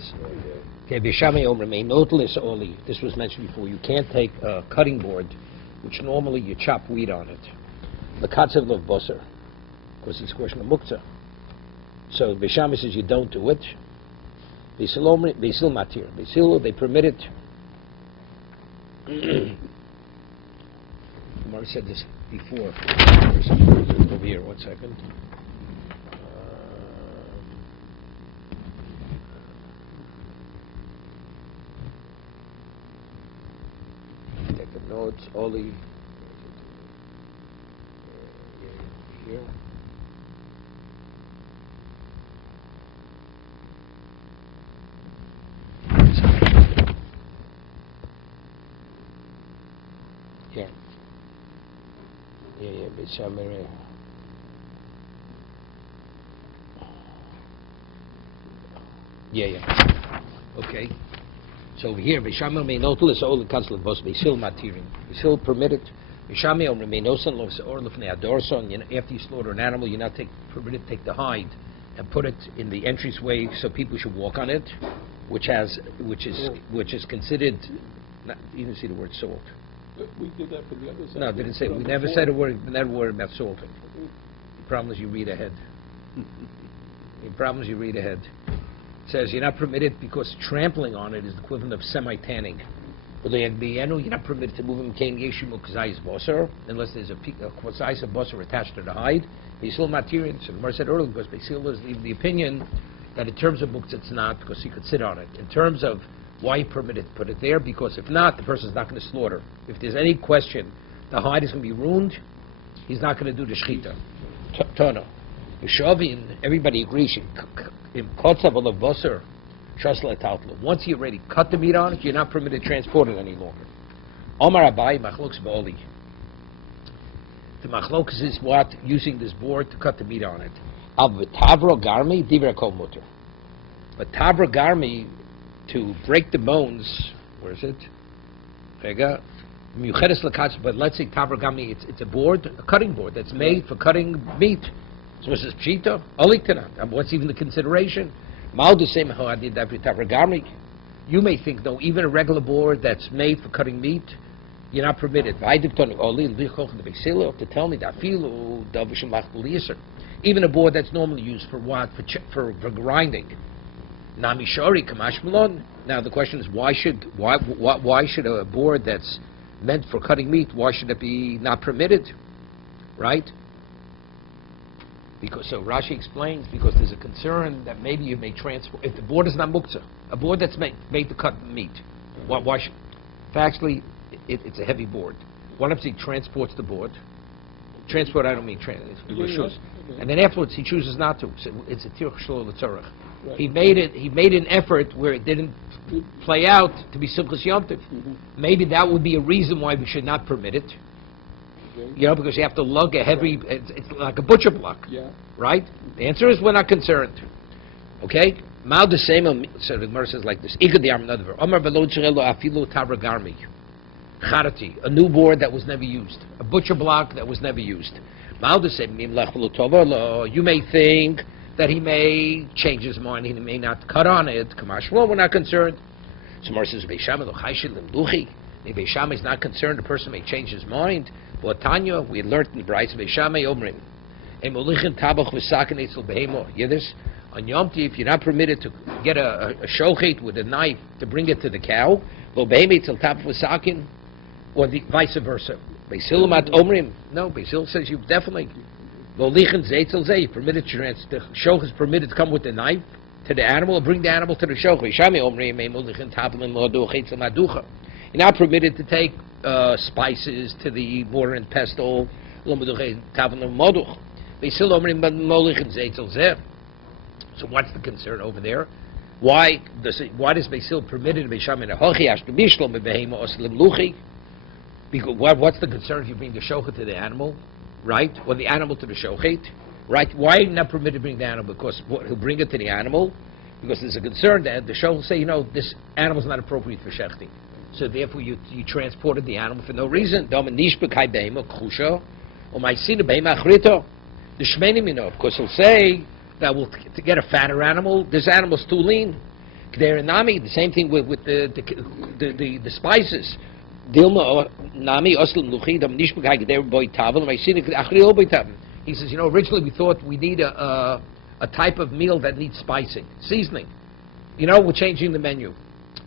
sides. Okay, B'Shamay Omer may notless oli. This was mentioned before. You can't take a cutting board, which normally you chop wheat on it. The katzev of boser, because it's a question of muktzah. So B'Shamay says you don't do it. Beisil matir. Beisil, they permit it. Mark said this before. Over here, 1 second. Take the notes, Oli. Here. Okay. So over here, Beishamel may notless all the council of Bos Beisil matirin. Beisil permitted. Beishamel may nosan los or lefnei adorson. After you slaughter an animal, you're not permitted to take the hide and put it in the entranceway so people should walk on it, which is considered. You didn't see the word salt. We did that for the other side. No, didn't say. We never said a word. Never word about salting. The problem is you read ahead. The problem is you read ahead. It says you're not permitted because trampling on it is the equivalent of semi-tanning. You're not permitted to move him unless there's a kwazais of bosser attached to the hide. Beisil material. So the Gemara said earlier because Beisil is the opinion that in terms of books it's not because he could sit on it. In terms of why he permitted to put it there, because if not, the person's not going to slaughter. If there's any question, the hide is going to be ruined, he's not going to do the shechita. Tono. Everybody agrees. Once you already cut the meat on it, you're not permitted to transport it any longer. Omar Abai Machloks Ba'oli. The Machloks is what? Using this board to cut the meat on it. Al V'tavro Garmi Divra Kol Mutter. But Tavra Garmi, to break the bones, where is it? But let's say Tavra Garmi, it's a board, a cutting board that's made for cutting meat. So this is pshita, oliktanat. What's even the consideration? You may think, though, even a regular board that's made for cutting meat, you're not permitted. To tell me that even a board that's normally used for what? For grinding. Now the question is, why should a board that's meant for cutting meat, why should it be not permitted? Right? Because so Rashi explains, because there's a concern that maybe you may transport, if the board is not muktzah, a board that's made to cut meat, why should, factually, it's a heavy board. What if he transports the board? Transport, I don't mean and then afterwards he chooses not to. So it's a tirch shlo l'tzorach. He made an effort where it didn't play out to be simchas yom tov. Maybe that would be a reason why we should not permit it. Because you have to lug a heavy, it's like a butcher block, right? The answer is we're not concerned. Okay? So the Gemara says like this: a new board that was never used, a butcher block that was never used. You may think that he may change his mind, he may not cut on it. We're not concerned. So Gemara says, Beisham is not concerned, a person may change his mind. Well, Tanya, we had learned in the Brayz, Beisham Omrim, Emolichin Tabach V'Sakin Eitzel Behemo. Hear this? On Yom Tov, you're not permitted to get a shochet with a knife to bring it to the cow. Well, Behemo Eitzel Tabach V'Sakin, or the vice versa. Beisil Mat Omrim. No, Beisil says you definitely. Molichin Zeitzel Zeh, permitted to the shochet is permitted to come with the knife to the animal or bring the animal to the shochet. Beisham Omrim, Emolichin Tabach V'Sakin Eitzel Maducha. You're not permitted to take spices to the mortar and pestle. So what's the concern over there? Why does Beisil permit it? Because what's the concern if you bring the shochet to the animal, right? Or the animal to the shochet, right? Why are you not permitted to bring the animal? Because he'll bring it to the animal. Because there's a concern that the shochet will say, this animal's not appropriate for shechting. So therefore you transported the animal for no reason. The Shmenim, of course, will say that to get a fatter animal, this animal's too lean. K'der nami, the same thing with the spices. Dilma nami osl luchi dam nish b'kai k'der boy tavel. My sin Achrei boy tavel. He says, originally we thought we need a type of meal that needs spicing, seasoning. We're changing the menu.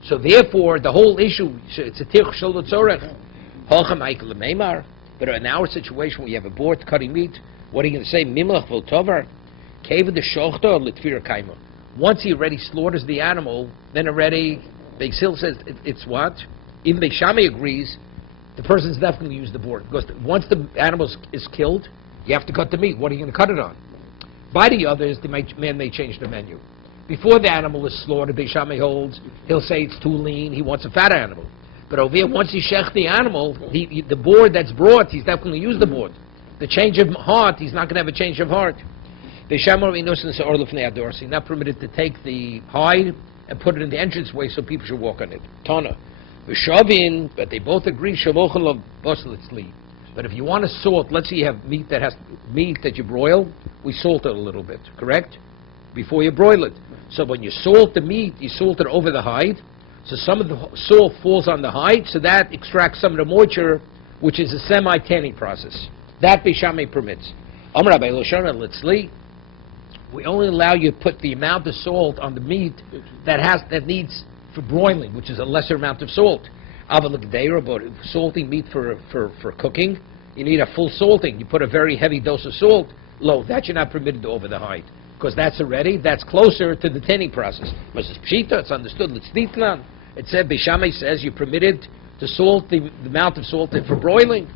So therefore, the whole issue, it's a tirch shel tzorech. But in our situation, we have a board cutting meat. What are you going to say? Mimlach vol tovar, keva de shochta litfir kaima. Once he already slaughters the animal, then already Beis Hillel says it's what? Even Beis Shammai agrees. The person's definitely use the board because once the animal is killed, you have to cut the meat. What are you going to cut it on? By the others, the man may change the menu. Before the animal is slaughtered, Beis Shammai holds, he'll say it's too lean, he wants a fat animal. But over here, once he shech the animal, the board that's brought, he's definitely use the board. The change of heart, he's not going to have a change of heart. Beis Shammai not permitted to take the hide and put it in the entranceway so people should walk on it. Tana. But they both agree, but if you want to salt, let's say you have meat that you broil, we salt it a little bit, correct? Before you broil it. So when you salt the meat, you salt it over the hide. So some of the salt falls on the hide, so that extracts some of the moisture, which is a semi-tanning process. That Beis Shammai permits. We only allow you to put the amount of salt on the meat that needs for broiling, which is a lesser amount of salt. But salting meat for cooking, you need a full salting. You put a very heavy dose of salt, low. That you're not permitted to over the hide. Because that's closer to the tanning process. It's understood. It said, Beis Shammai says you're permitted to salt the amount of salt for broiling.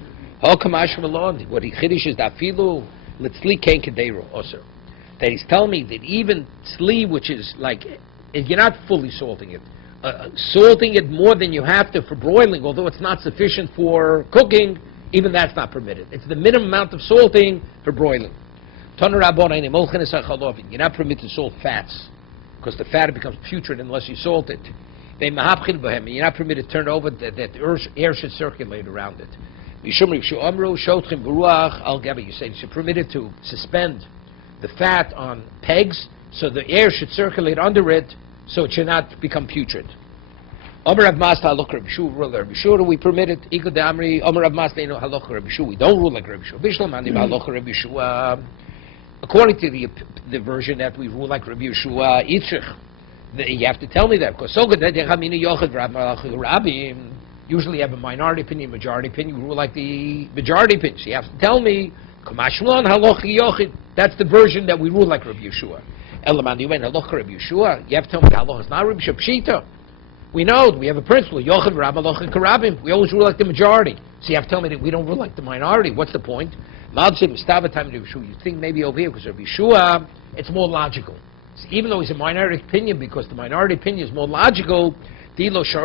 What he chiddush is that he's telling me that even tzli, which is like, you're not fully salting it. Salting it more than you have to for broiling, although it's not sufficient for cooking, even that's not permitted. It's the minimum amount of salting for broiling. You're not permitted to salt fats, because the fat becomes putrid unless you salt it. You're not permitted to turn over that air should circulate around it. You say you're permitted to suspend the fat on pegs so the air should circulate under it so it should not become putrid. We permit it. We don't rule like Rabbi Shua. According to the version that we rule like Rabbi Yeshua, you have to tell me that, because usually you have a minority opinion, majority opinion, you rule like the majority opinion. So you have to tell me, that's the version that we rule like Rabbi Yeshua. You have to tell me the halacha is not Rabbi Shua. We know, we have a principle, we always rule like the majority. So you have to tell me that we don't rule like the minority. What's the point? You think maybe over here, because Rabbi Shua, it's more logical. So even though it's a minority opinion, because the minority opinion is more logical, because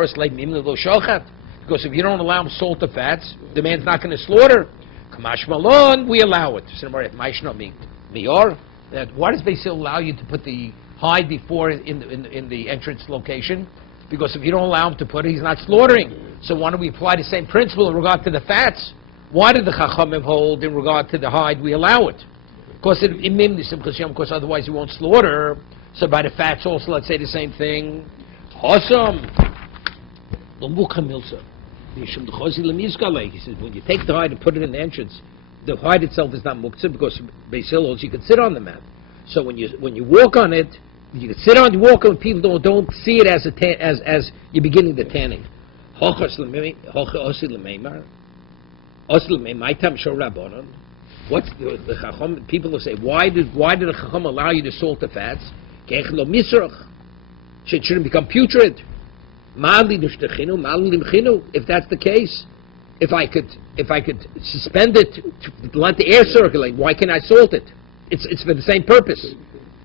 if you don't allow him salt the fats, the man's not going to slaughter. Kamash Malon, we allow it. Why does Beis Hillel allow you to put the hide before in the entrance location? Because if you don't allow him to put it, he's not slaughtering. So why don't we apply the same principle in regard to the fats? Why did the Chachamim hold in regard to the hide we allow it? Because otherwise you won't slaughter. So by the fats also, let's say the same thing. Awesome. He says, when you take the hide and put it in the entrance, the hide itself is not muktzah, because Beis Hillel holds you can sit on the mat. So when you walk on it, you can sit on, you walk on, people don't see it as as you're beginning the tanning. What's the Chacham? People will say, why did the Chacham allow you to salt the fats? It shouldn't become putrid. If that's the case, if I could suspend it to let the air circulate, why can't I salt it? It's for the same purpose.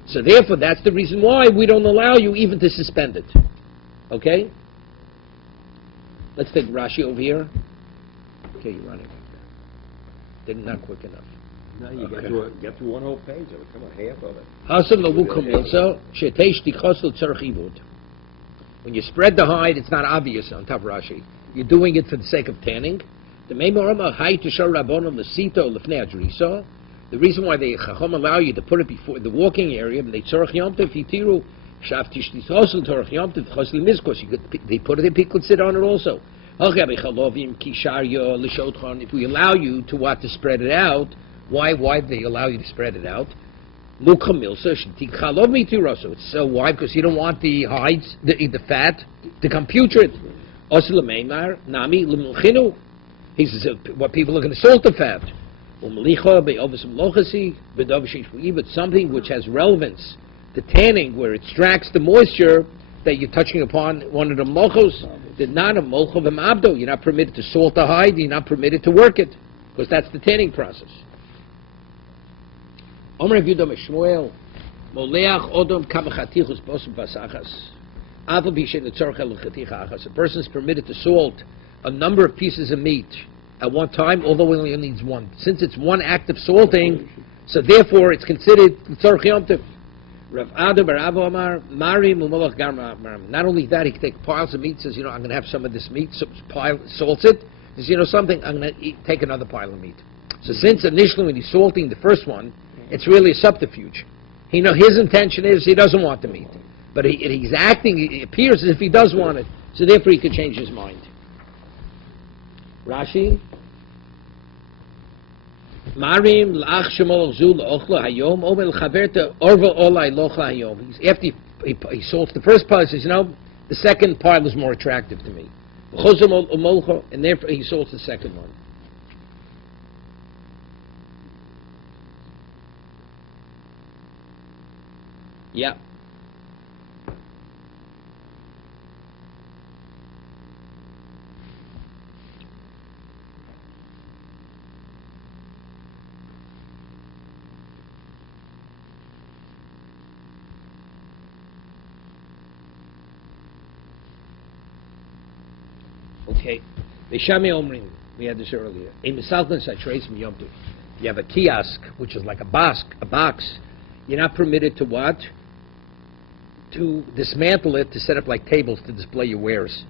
So therefore, that's the reason why we don't allow you even to suspend it. Okay? Let's take Rashi over here. Okay, you're running. Not quick enough. No, you get through one whole page of it. Come on, half of it. When you spread the hide, it's not obvious on top of Rashi. You're doing it for the sake of tanning. The reason why the Chacham allow you to put it before the walking area, They put it in, people could sit on it also. If we allow you to spread it out, why do they allow you to spread it out? So why? Because you don't want the hides, the fat, to come putrid. He says what people are going to salt the fat. But something which has relevance, the tanning, where it extracts the moisture that you're touching upon, one of the mochos, that not a mocho abdo. You're not permitted to salt the hide, you're not permitted to work it, because that's the tanning process. A person is permitted to salt a number of pieces of meat at one time, although he only needs one. Since it's one act of salting, so therefore it's considered tzorch yom tov. Not only that, he can take piles of meat, says, I'm going to have some of this meat, so salts it, says, something, I'm going to take another pile of meat. So since initially when he's salting the first one, it's really a subterfuge. His intention is he doesn't want the meat. But he's acting, it appears as if he does want it. So therefore he could change his mind. Rashi. Marim l'ach shemol zul ochla hayom omel chaverta orva olai lochla hayom. After he salts the first pile, he says, the second pile is more attractive to me. And therefore he salts the second one. Yeah. Okay. Beshami Omrim, we had this earlier. You have a kiosk, which is like a box. You're not permitted to what? To dismantle it, to set up like tables to display your wares.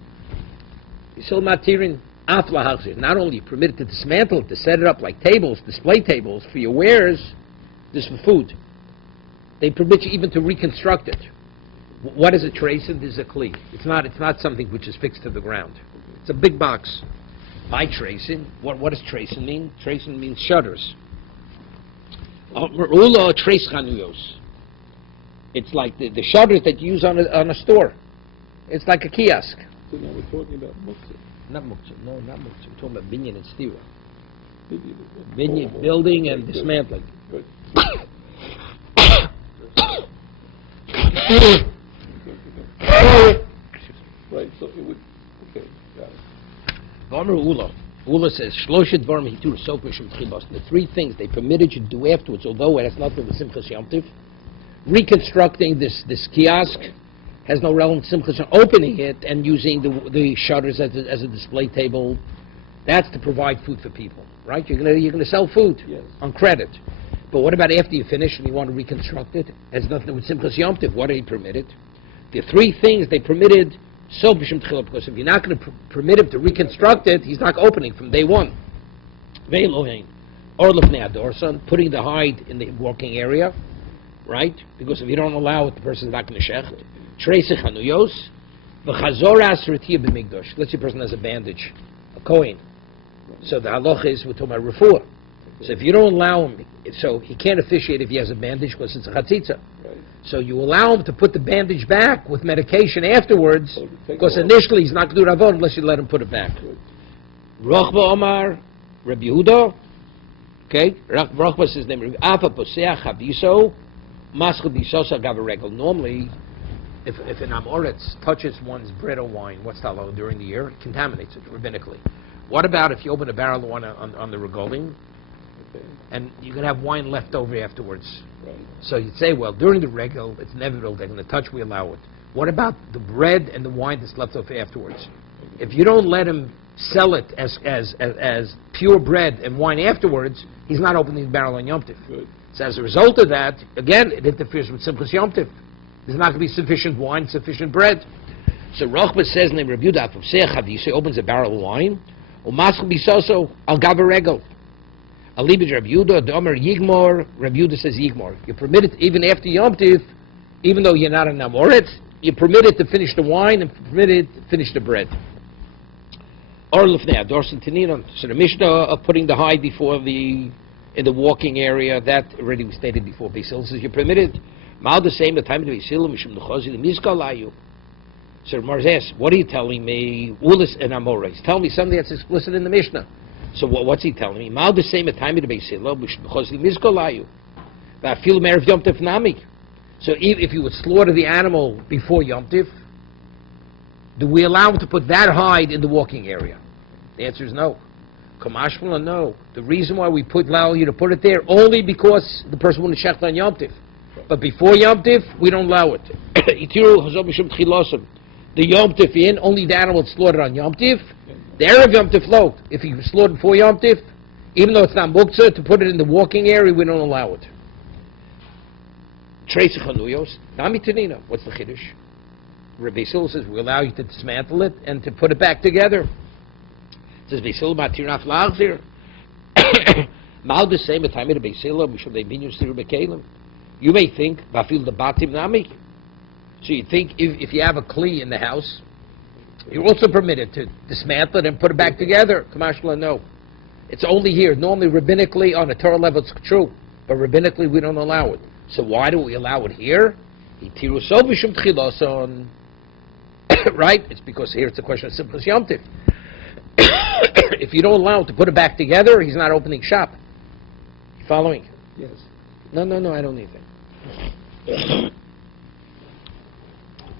Not only permitted to dismantle it, to set it up like tables, display tables for your wares, this for food. They permit you even to reconstruct it. What is a tracing? This is a kli. It's not something which is fixed to the ground. It's a big box. By tracing, what does tracing mean? Tracing means shutters. It's like the shutters that you use on a store. It's like a kiosk. So now we're talking about muktzah. Not muktzah. No, not muktzah. We're talking about binyan and stira. Binyan, building and dismantling. Good. Right, so it would, okay, got it. Ula says, the three things they permitted you to do afterwards, although it has nothing with Simchas Yom Tov. Reconstructing this kiosk has no relevance to Simchas Yom Tov. Opening it and using the shutters as a display table, that's to provide food for people, right? You're gonna sell food on credit. But what about after you finish and you want to reconstruct it? It has nothing with Simchas Yom Tov. What are you permitted? The three things they permitted, because if you're not going to permit him to reconstruct it, he's not opening from day one. Putting the hide in the walking area, right? Because if you don't allow it, the person's not going to shecht. Let's say a person has a bandage, a kohen. So the halach is, we're talking about refuah. So if you don't allow him, so he can't officiate if he has a bandage because it's a chatzitza. Right. So you allow him to put the bandage back with medication afterwards, because initially he's not going to do ravon unless you let him put it back. Rochba Omar, Rabbi Yehuda, okay? Rochba says name. Afa poseach habiso, maschel bisosa gavaregel. Normally, if an amoretz touches one's bread or wine, what's halal during the year? It contaminates it rabbinically. What about if you open a barrel of wine on the regalim? And you can have wine left over afterwards. Right. So you'd say, well, during the regal, it's inevitable they're going to touch, we allow it. What about the bread and the wine that's left over afterwards? If you don't let him sell it as pure bread and wine afterwards, he's not opening the barrel on Yom Tov. Good. So as a result of that, again, it interferes with Simchas Yom Tov. There's not going to be sufficient wine, sufficient bread. So Rochba says, in Rabbi Yehuda, opens a barrel of wine, U'maschel bisoso al gaver regel. Alibid Rabbi Yehuda, the Omer Yigmor, Rabbi Yehuda says Yigmor. You're permitted, even after Yom Tiv, even though you're not an amoret, you're permitted to finish the wine and permitted to finish the bread. Or lefnei adorsin teninon. So the Mishnah of putting the hide before in the walking area, that already was stated before. Basil says you're permitted. Mal the same the time of Basil mishum nechozi the miskalayu. So Mars asks, what are you telling me? Ulis and amores. Tell me something that's explicit in the Mishnah. So what's he telling me? Mal the same the time of Basil mishum nechozi the miskalayu. But I feel merev yom tif nami. So if you would slaughter the animal before Yom Tif, do we allow him to put that hide in the walking area? The answer is no. Kamashmala, no. The reason why we allow you to put it there, only because the person wouldn't shecht on Yom Tif. But before Yom Tif, we don't allow it. The Yom Tif in, only the animal is slaughtered on Yom Tif. The Erev Yom Tif lo. If you slaughtered before Yom Tif, even though it's not muktzah, to put it in the walking area, we don't allow it. Trace chanuyos, nami tenina. What's the chiddush? Rabbi Sil says we allow you to dismantle it and to put it back together. It says Basil matiraf lachzir. Mal the same at time of Rabbi Sil, mishum they minus through bekalim. You may think bafil the batim nami. So you think if you have a kli in the house, you're also permitted to dismantle it and put it back together. Kamashla, no. It's only here. Normally rabbinically on a Torah level it's true, but rabbinically we don't allow it. So why do we allow it here? Right? It's because here it's a question of simplest Yom Tif. If you don't allow him to put it back together, he's not opening shop. You following? Yes. No, I don't need that.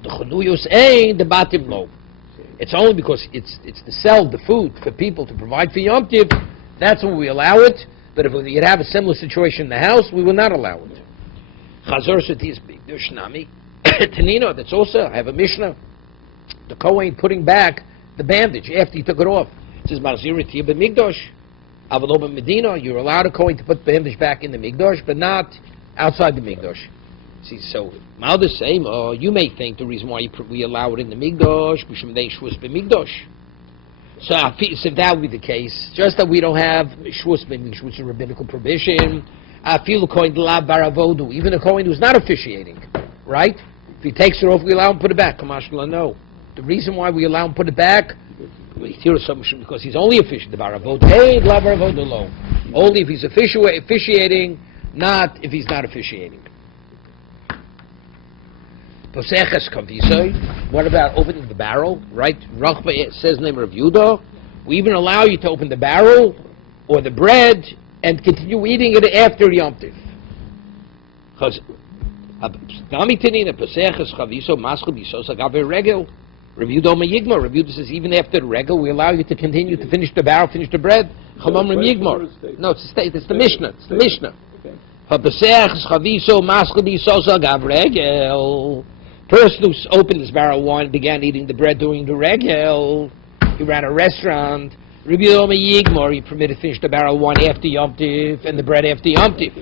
The chanuyos ain't the batim lo. It's only because it's to sell the food for people to provide for Yom Tif. That's when we allow it. But if you'd have a similar situation in the house, we will not allow it. Chazor Satis Bigdush Nami. Tanino, that's also, I have a Mishnah. The Kohen putting back the bandage after he took it off. It says, Marziri Tia B'Migdosh. Avaloba Medina, you're allowed a Kohen to put the bandage back in the Migdosh, but not outside the Migdosh. See, so, Mal the same, you may think the reason why we allow it in the Migdosh, B'Shem Dei Shvus B'Migdosh. So if that would be the case, just that we don't have Shvus B'Migdosh, which is a rabbinical provision, I feel a Kohen la baravodu, even a Kohen who's not officiating, right? If he takes it off, we allow him to put it back. Kamashla, no. The reason why we allow him to put it back, because he's only officiating the baravodu. Hey, la baravodu lo. Only if he's officiating, not if he's not officiating. Poseches kavisoi. What about opening the barrel, right? Rachba says the name of Yehuda. We even allow you to open the barrel or the bread and continue eating it after Yom Tif. Reviewed says even after the regel, we allow you to continue to finish the barrel, finish the bread. No, it's the Mishnah. It's the Mishnah. Person who opened his barrel of wine and began eating the bread during the regel, he ran a restaurant. He permitted to finish the barrel of wine after Yom Tif and the bread after Yom Tif.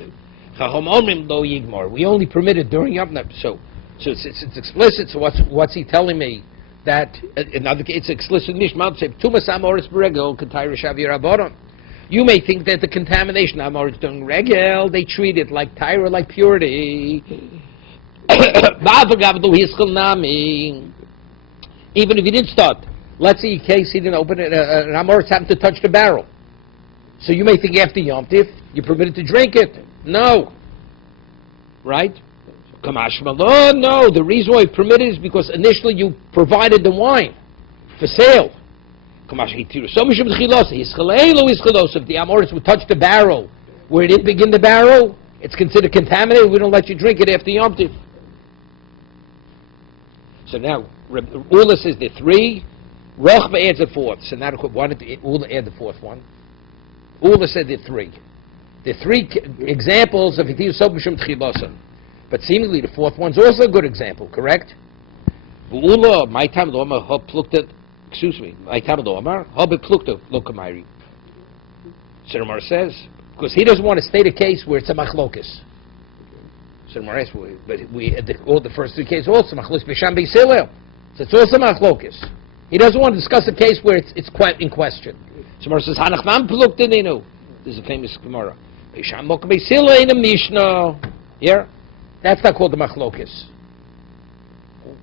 We only permit it during Yom Tif. So it's explicit. So what's he telling me? That another it's explicit Mishma say Tumas Amoris Beregel K'Tayra Shavir Aboron. You may think that the contamination of Amoris during regel they treat it like Tyra, like purity. Even if he didn't start. Let's say in case he didn't open it, an Amoris happened to touch the barrel. So you may think after Yom Tif, you're permitted to drink it. No. Right? Kamashma, no. The reason why it's permitted is because initially you provided the wine for sale. If the Amoris would touch the barrel where it didn't begin the barrel, it's considered contaminated. We don't let you drink it after Yom Tif. So now, Ula says the three. Rochba adds a fourth. So now, why did Ula add the fourth one? Ula said the three. The three examples of Yitir Sobishim Tchilosan. But seemingly the fourth one's also a good example, correct? Ula, my time Loma, Hob Plukta, excuse me, my time Loma, Hob Plukta, Lokamayri. Siramar says, because he doesn't want to state a case where it's a machlokas. Siramar asks, but the first three cases also, Machlokes B'Sham B'Yisrael. So it's also machlokas. He doesn't want to discuss a case where it's quite in question. Siramar says, Hanachman Plukta Ninu. This is a famous Gemara. B'Sham Mok B'Yisrael in a Mishnah. Here? That's not called the machlokas.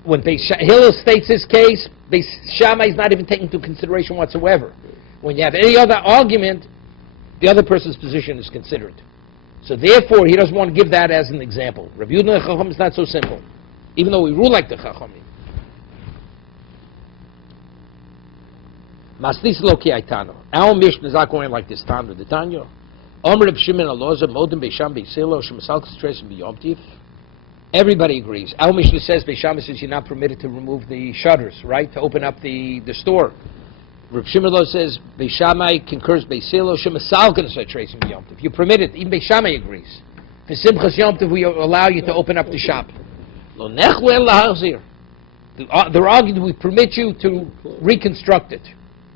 when Hillel states his case, Beis Shammai is not even taken into consideration whatsoever. When you have any other argument, the other person's position is considered. So therefore, he doesn't want to give that as an example. Rav Yehuda Chacham is not so simple, even though we rule like the Chachamim. Maslis lo ki aitano. Our Mishnah is not going like this. Tanu the Tanya. Omer Reb Shimon Aloza Modem Beisham Beisilo Shemasalkas Tresim B'Yom Tiv. Everybody agrees. Our Mishnah says Beisham says you're not permitted to remove the shutters, right? To open up the store. Reb Shimon Aloza says Beishamai concurs Beisilo Shemasalkas Tresim B'Yom Tiv. You're permitted. Even Beishamai agrees. For Simchas Yom Tiv, we allow you to open up the shop. Lo nechlu el lahazir. They're arguing we permit you to reconstruct it.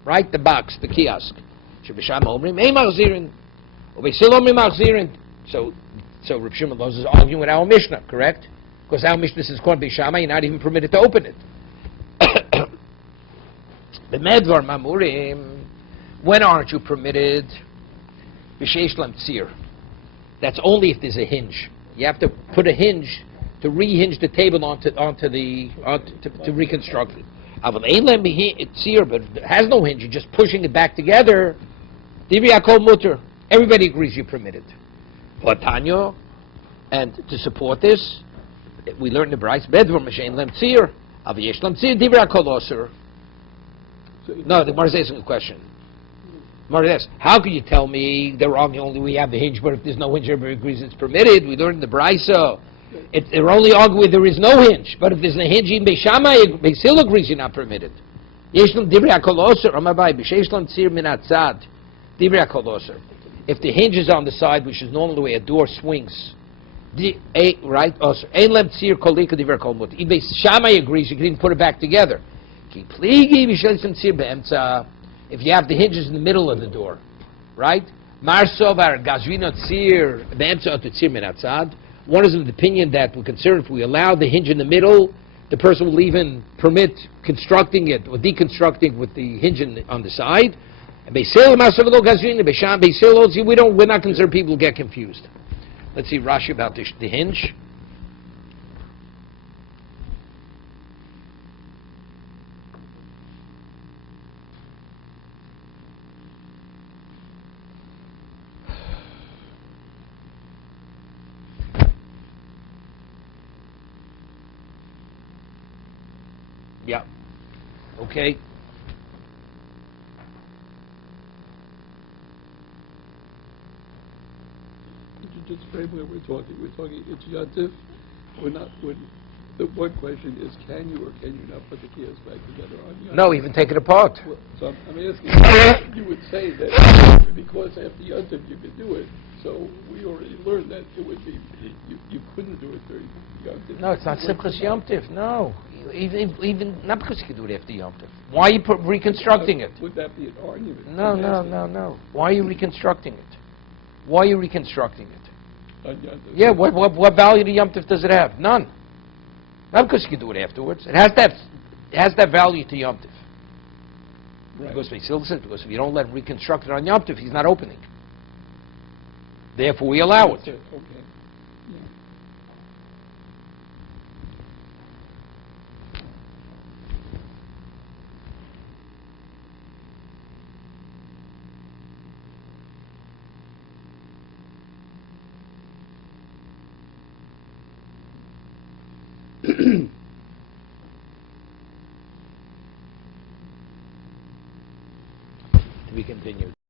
Right? The box, the kiosk. So Reb Shimon Loz is arguing with our Mishnah, correct? Because our Mishnah says, you're not even permitted to open it. When aren't you permitted? That's only if there's a hinge. You have to put a hinge to rehinge the table to reconstruct it. But it has no hinge, you're just pushing it back together. Everybody agrees you're permitted. And to support this, we learn the Bryce Bedvar Mashain Lemtzir, Aviyesh Lemtzir, Divra Kolosser. No, the Gemara is asking a question. Gemara asks, how can you tell me they're wrong, only we have the hinge, but if there's no hinge, everybody agrees it's permitted? We learned the Brysa. They're only arguing there is no hinge, but if there's a hinge, even Beis Shammai, Beis Hillel agrees you're not permitted. If the hinge is on the side, which is normally the way a door swings, right? Also, Beis Shammai agrees you can even put it back together. If you have the hinges in the middle of the door, right? One is of the opinion that we're concerned if we allow the hinge in the middle, the person will even permit constructing it or deconstructing with the hinge on the side. And we're not concerned people get confused. Let's see Rashi about the hinge. Yeah. Okay. Just frame where we're talking. We're talking it's yontif. We're not. The one question is, can you or can you not put the kiosk back together on yontif? No, even take it apart. Well, so I'm asking. You would say that because after yontif you could do it. So we already learned that it would be you couldn't do it during Yom Tif. No, it's not Simchas Yom Tif. No, even not because you could do it after Yom Tif. Why are you reconstructing it? Would that be an argument? No. Why are you reconstructing it? Why are you reconstructing it? On Yom Tif. Yeah, what value to Yom Tif does it have? None. Not because you can do it afterwards. It has that value to Yom Tif. Right. Because if you don't let him reconstruct it on Yom Tif, he's not opening. Therefore, we allow it. Okay. To be continued.